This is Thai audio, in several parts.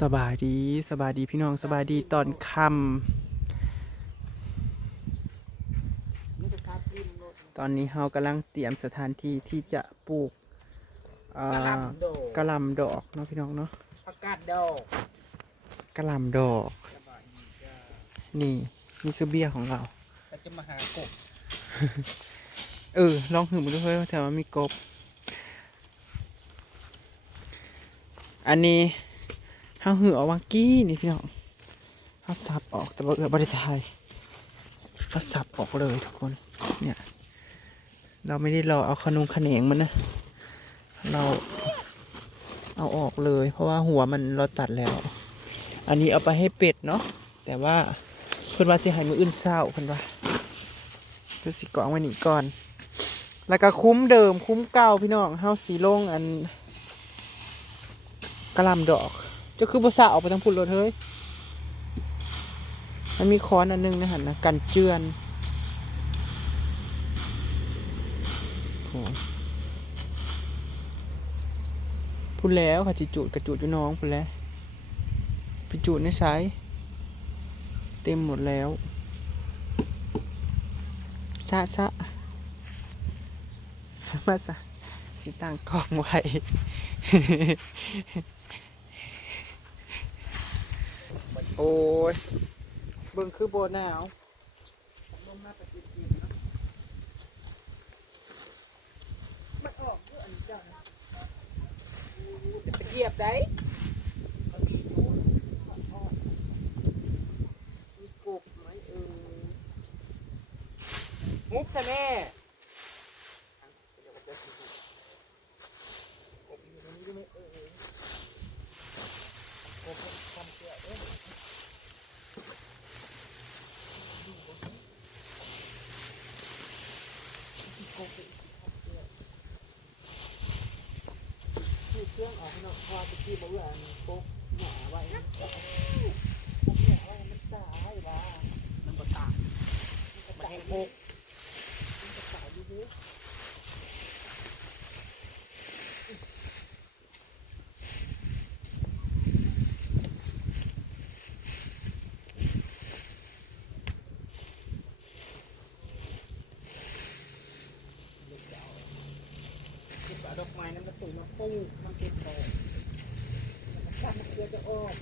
สบายดีสบายดีพี่น้องสบายดีตอนค่นี่จะครับริมรถำตอนนี้เรากำลังเตรียมสถานที่ที่จะปลูกอ่ากระหลำโดดกะหล่ำดอกเนาะพี่น้องเนาะผักกาดดอกกะหล่ำดอก สบายดีจ้านี่ นี่คือเบี้ยของเรา เราจะมาหากบเออ ลองหืมมาดูเพื่อแถวว่ามีกบ อันนี้ เฮาหือเอาวางกี้นี่พี่น้องเฮาสับออกแต่ว่าเออบริทายเฮาสับออกเลยทุกคน เนี่ย เราไม่ได้รอเอาขนุงขนงมันนะ เราเอาออกเลย เพราะว่าหัวมันเราตัดแล้ว อันนี้เอาไปให้เป็ดเนาะ แต่ว่าเพิ่อนว่าสิให้มืออื่นเศร้าเพิ่อนว่าคือสิกองไว้นี่ก่อน แล้วก็คุ้มเดิมคุ้มเก่าพี่น้องเฮาสีลงอันกระลำดอก จะคือภาษาออกไปทางพุ่นรถเฮ้ย มันมีค้อนอันหนึงนะหันะกันเจือนโหพูดแล้วค่ะจิจูดกระจูดอยู่น้องพูดแล้วไปจูดในสายเต็มหมดแล้วซะซะมาซะสิตั้งกล้องไว้ โอ้ยเบิ่งคือโบหนาวลงมาไปกินกินเนาะมันออกเพื่ออันเจ้านะจะไปเกียบได้มันมีโน้ตมันออกมีกบไหมเออมุกซะแม่กบอยู่ตรงนี้ด้วยไหมเออเออกบมันทำเสื้อเด้อ คือ เครื่องออกนอกคอตะกี้บ่เอื้ออันปุ๊บหนาไว้ปุ๊บหนาไว้มันตายว่ามันก็ตายมันแห้งปุ๊บมันจะตายอยู่เด้อคือปลาดอกไม้นั้นมันตุ่มาปูมันเป็นโตมันตั้งมันเกลือจะออก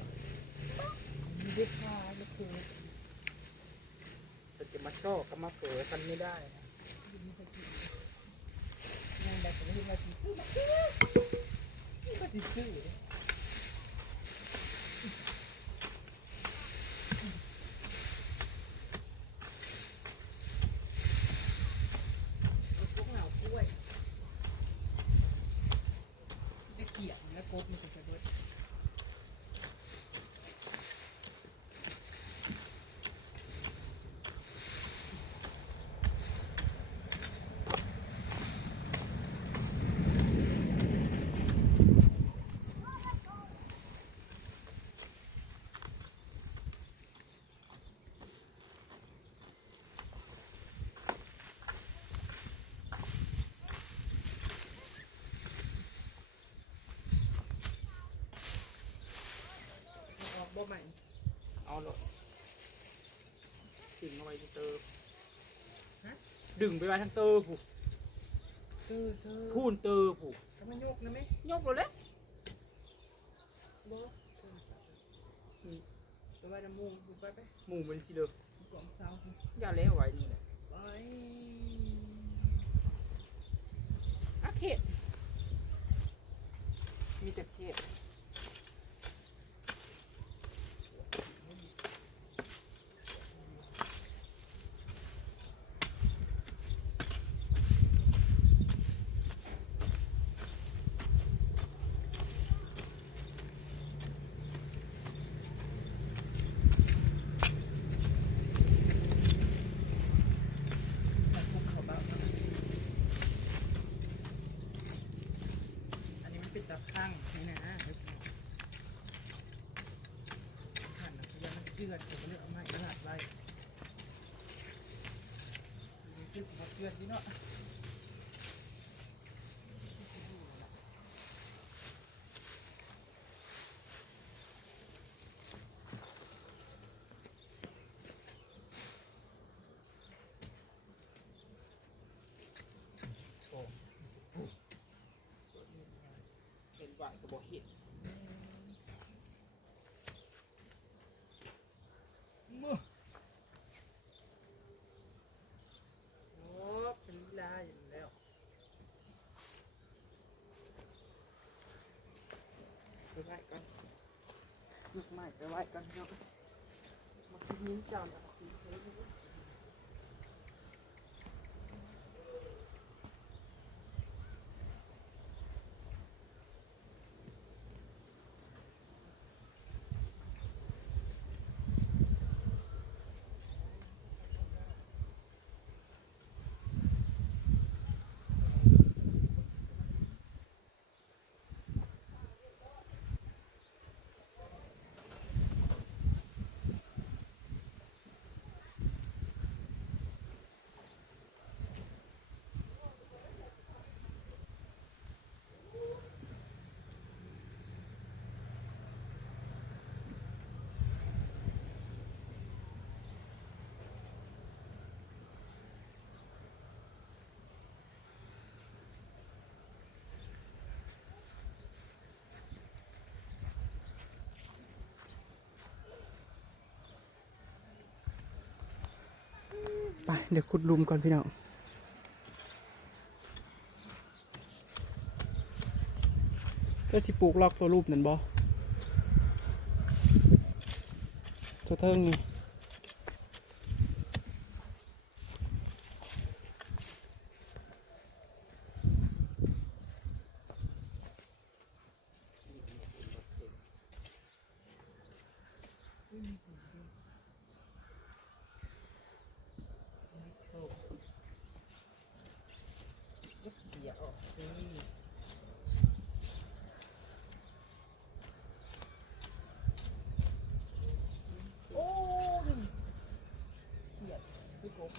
มีด้วยพายมันคือมันจะมาโชก กันไม่ได้นะงานใดก็ไม่ได้มาซื้อมาซื้อมาซื้อพวกเหงากล้วย ได้เกี่ยงและกบมันจะเบิดออกบ่ใหม่ เอาเลยดึงเอาไว้ที่เตอร์ฮะ ดึงไปไว้ทั้งเตอร์ผูกซื้อซื้อพูนเตอร์ผูกทำไมยกนะไหมยกเลยเลยบ่ไปไว้ในมุงไปไปหมุงเป็นสิเด้อกล่องเสาอย่าเลี้ยวไว้นี่แหละไปอะเขตมีแต่เขตภูเขาบ้างอันนี้มันเป็นตะข้างนี่นะเฮ้ยหันนะพยายามมันเจือดผมก็เลยเอาไม้กระดาษไว้นี่คือสำหรับเจือดนี่เนาะ ว่า ก็บ่เห็นมือโอ้เป็นลีลาอย่แล้วไปไหว้กันยกไม้ไปไหว้กันเนาะมาคืนนี้จานอะ ไปเดี๋ยวขุดลุมก่อนพี่น้องก็สิปลูกล็อกตัวรูปนั่นบ่ตัวเทิงนี่ ก็เสียออกสิโอ้ยเสียพี่กบ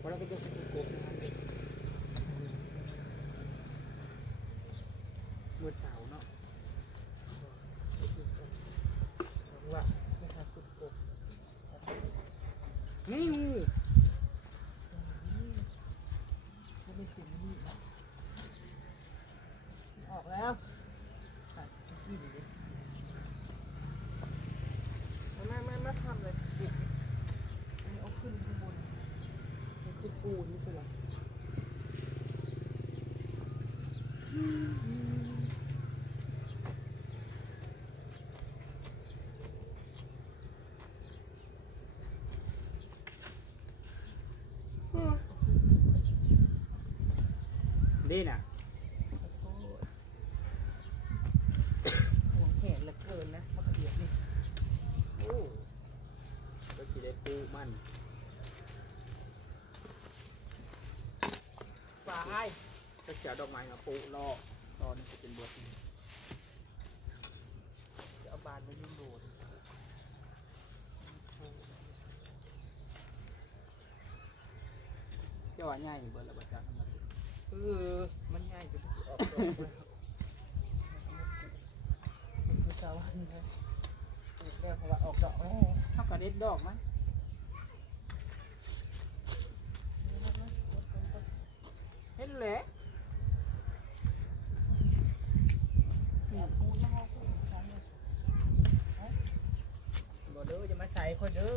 พอเราไปดูพี่กบนะครับนี่เมื่อเสาร์เนาะว่าไม่ทำพี่กบนี่ เขาไม่กินนี่นะออกแล้วตัดกินเลยไม่ไม่ไม่ทำเลยปุกอันนี้เอาขึ้นข้างบนมันคือปูนไม่ใช่เหรอ ดีน่ะห่วงแขนเหลือเกินนะมะเขือนี่โอ้ก็สิได้ปูมันปลายก็เสียดอกไม้มาปูรอตอนนี้จะเป็นบทจะเอาบานไปยุ่งโดนเจ้าว่าง่ายเบิร์ละบัจจาทำไมเออมันง่ายจะไปสิออกดอกแล้วคือชาวบ้านเลยเรียกว่าออกดอกแล้วเท่ากับเด็ดดอกมั้ยเห็นแหละบ่เด้อจะมาใส่คนเด้อ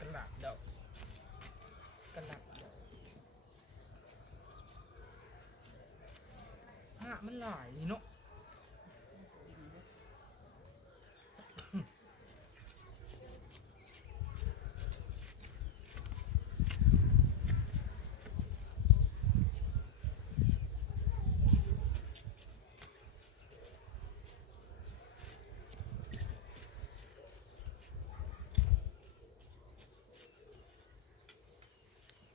กระหลับดอกกระหลับดอกผ้ามันหลายนี่เนาะ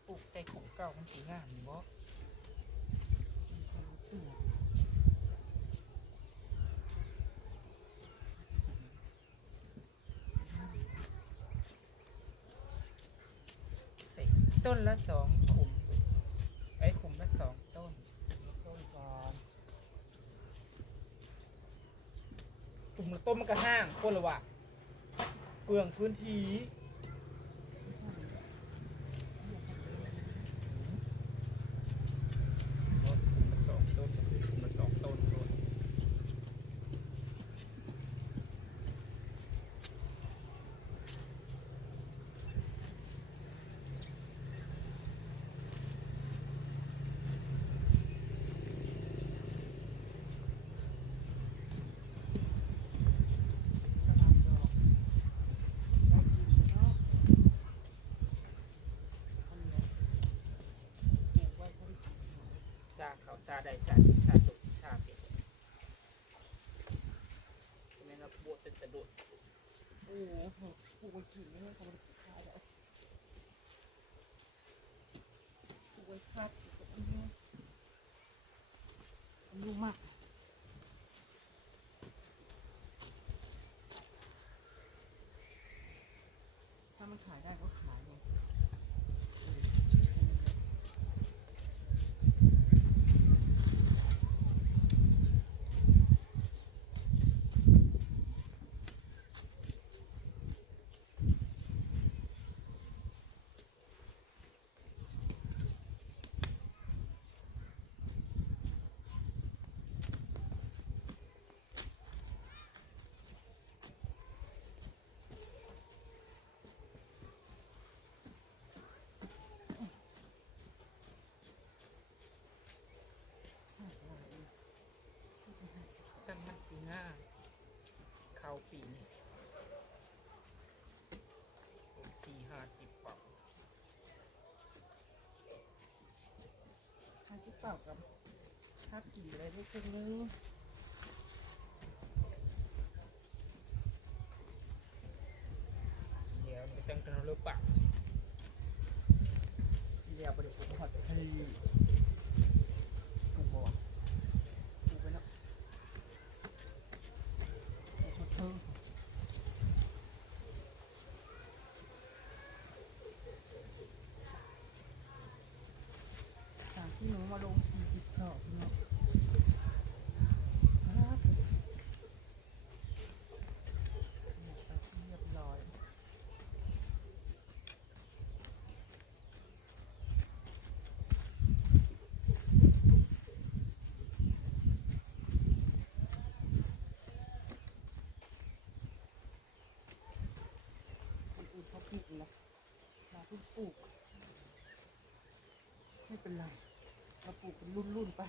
ปลูก ใส่ของเก่ามันสีงามีบ่ใส่ต้นละสองขุมไอ้ขุมละสองต้น ต้นก่อนขุมละต้นมันก็ห้างคนละว่ะเปลืองพื้นที่ ใดชาติชาตุชาเป็ดแม่นว่าบวชเป็นกระโดดโอ้โหผู้คนขี่นี่เขาไม่ได้ขายแล้วผู้คนคัดอันนี้อันนี้มากถ้ามันขายได้ก็ขายเลย สั้นมันสีหน้าเข้าปีนี่สี่ห้าสิบปอก ห้าสิบ เปล่ากับทับกี่อะไรได้ครึ่งนึงเดี๋ยวไปตั้งทะลุปากเรียบประเดี๋ยวผมขอให้ถูกบอกถูกไปแล้วชดเชยสา มที่หนูมาลงสี่สิบสองเนาะปเรียบร้อยคนอื่นเขาปลูกนะเราเพิ่งปลูกไม่เป็นไร มาปลูกเป็นรุ่นๆไป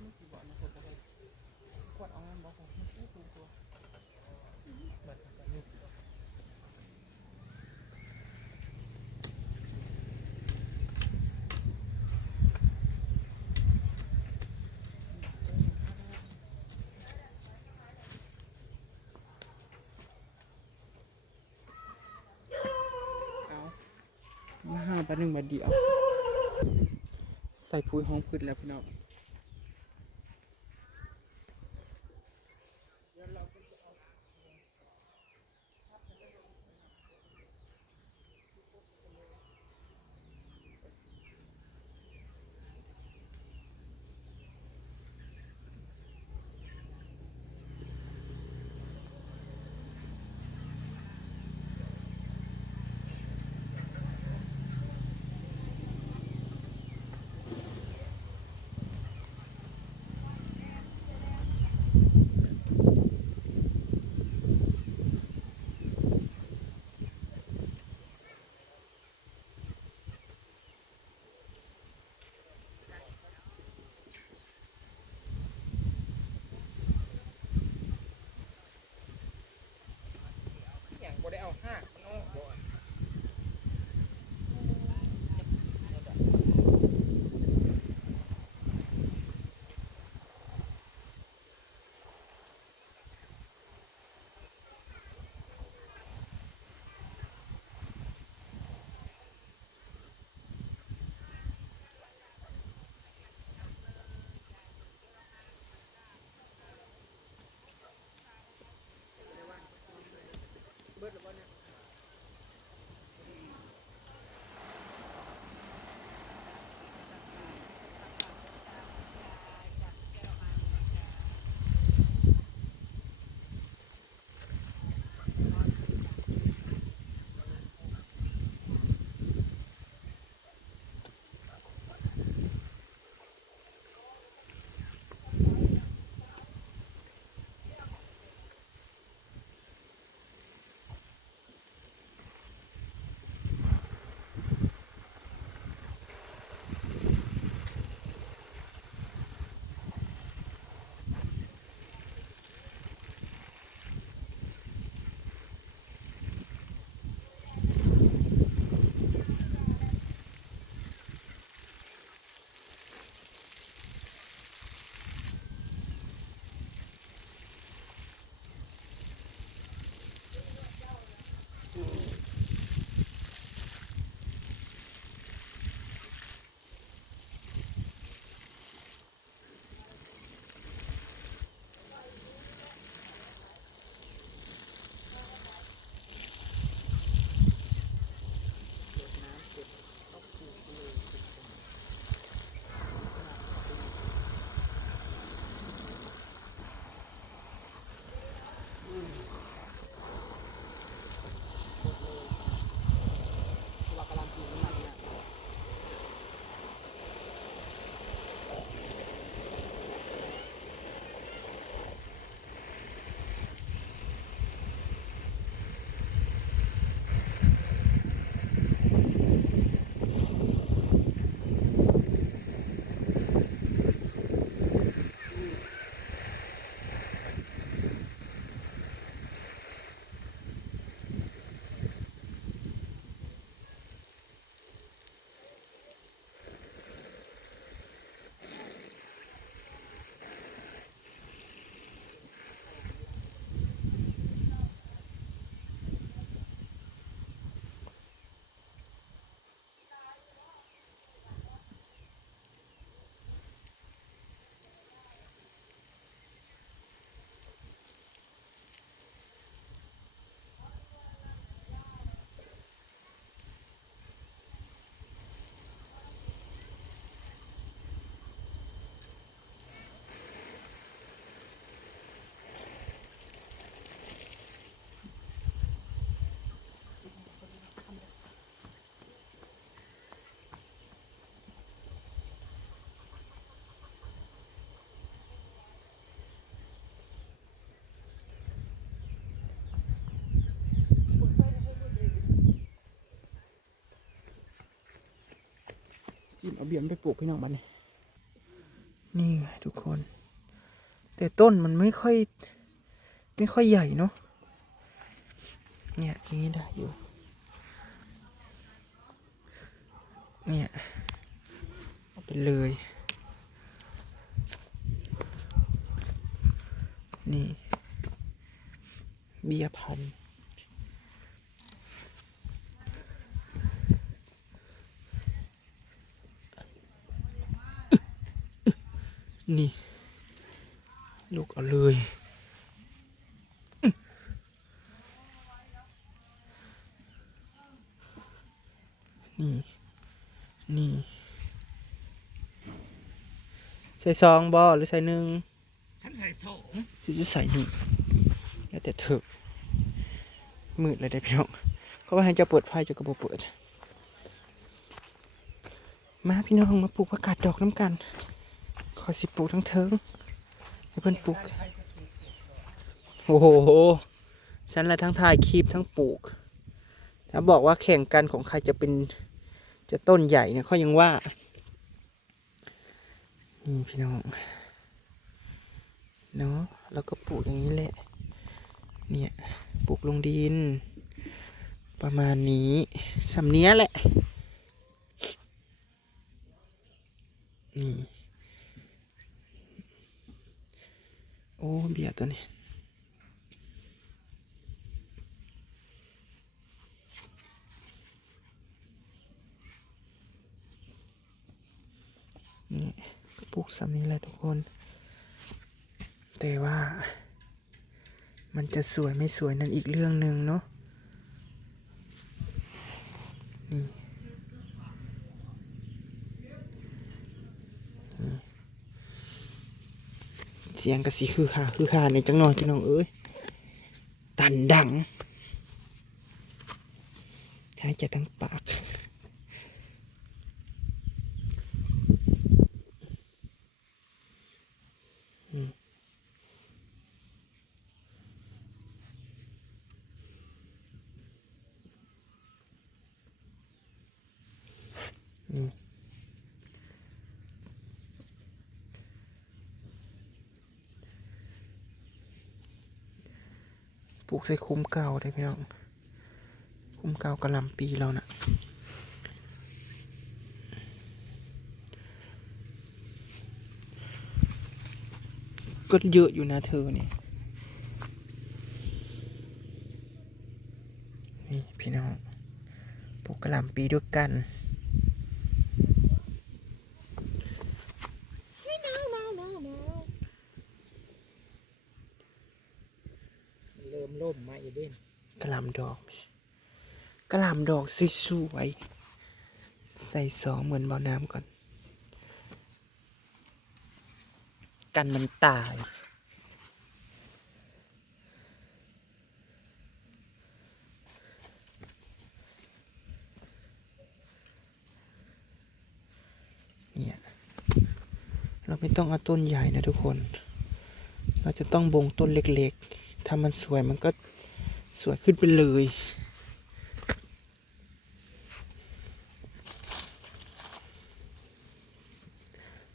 ไม่กี่บ่อนะสดอะไรขวดเอาเงินบอกผมไม่พูดตัว มันก็ยุบ เอา มาห้าบาทหนึ่งบาทเดียว ใส่ปุ๋ยห้องพืชแล้วพี่น้อง บ่ได้เอาห้า จิ้มเอาเบียมไปปลูกพี่น้องบ้านนี่นี่ไงทุกคน แต่ต้นมันไม่ค่อย ไม่ค่อยใหญ่เนาะเนี่ยอย่างนี้ได้อยู่ เนี่ยเอาไปเลย นี่ เบียร์พนธุ์นี่ ลูกเอาเลยนี่ นี่ ใส่ซองบอหรือใส่หนึ่งฉันใส่สองสิจะใส่หนึ่งแล้วแต่เถอะมืดเลยได้อพี่น้องเขาว่าให้เจะเปิดไฟเจะก็บ่เปิด มาพี่น้องมาปลูกผักกาดดอกน้ำกัน ขอสิปลูกทั้งเทิงให้เพื่อนปลูก โอ้โหฉันละทั้งถ่ายคลิปทั้งปลูก ถ้าบอกว่าแข่งกันของใครจะเป็นจะต้นใหญ่เนี่ยเขายังว่า นี่พี่น้องเนาะแล้วก็ปลูกอย่างนี้แหละ เนี่ยปลูกลงดิน ประมาณนี้สำเนี้ยแหละ นี่ โอ้เบียร์ตัวนี้ก็ ปลูกซ้ำนี้แหละทุกคน แต่ว่า มันจะสวยไม่สวยนั่นอีกเรื่องหนึ่งเนาะนี่นี่เสียงกระสีคือหาคือหาในจังหน่อยพี่น้องเอ้ยตันดังหายใจทั้งปาก ป ลูกใส่คุ้มเก่าได้พี่น้องคุ้มเก่ากระลำปีเรานะ่ะก็เยอะอยู่นะเธอเนี่ยนี่พี่น้องปลูกกระหลำปีด้วยกัน เริ่มล่มมาอีกเด่น กระหลำดอกไม่ใช่กระหลำ ดอกสวยๆใส่สองเหมือนบ่อน้ำก่อน กันมันตายเนี่ยเราไม่ต้องเอาต้นใหญ่นะทุกคน เราจะต้องบงต้นเล็กๆ ถ้ามันสวยมันก็สวยขึ้นไปเลย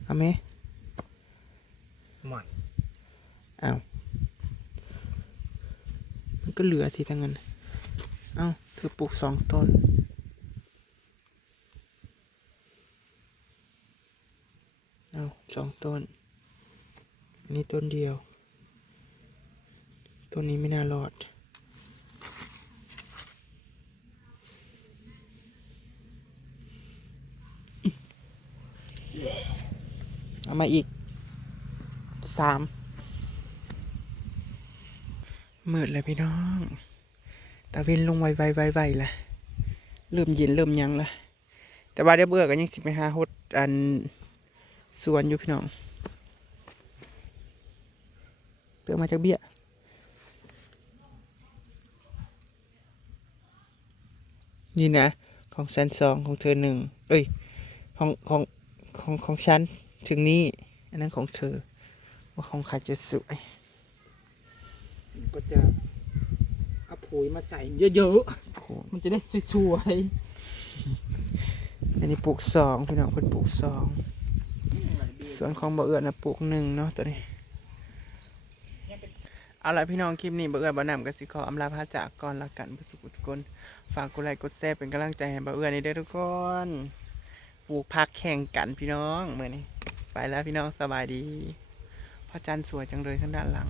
เอา ไหมใหม่เอามันก็เหลือทีทั้งนั้นเอาเธอปลูกสองต้นเอาสองต้นอันนี้ต้นเดียว ต้นนี้ไม่น่ารอด เอามาอีกสามมืดเลยพี่น้องตาเวนลงไวไวไวไวละเริ่มเย็นเริ่มยังละแต่ว่าเดี๋ยวเบื่อกันยังสิไปหาฮดอันสวนอยู่พี่น้องเปลือกมาจากเบี้ยนี่นะ ของแซนซองของเธอหนึ่งเอ้ย ของของของของฉัน ถึงนี้ อันนั้นของเธอ ว่าของใครจะสวยฉันก็จะเอาปุ๋ยมาใส่เยอะโอ้โหๆมันจะได้สวยอันนี้ปลูกสองพี่น้องเพิ่นปลูกสองส่วนของบ่เอื้อนะปลูกหนึ่งเนาะตัวนี้เอาละพี่น้องคลิปนี้บ่เอื้อบ่นำก็สิขออำลาพาจากก่อนละกันผู้สุขทุกคนฝากกดไลค์กดแชร์เป็นกำลังใจให้บ่เอื้อนี่เด้อทุกคนปลูกผักแข่งกันพี่น้องมื้อนี้ไป แล้วพี่น้องสบายดีพระจันทร์สวยจังเลยข้างด้านหลัง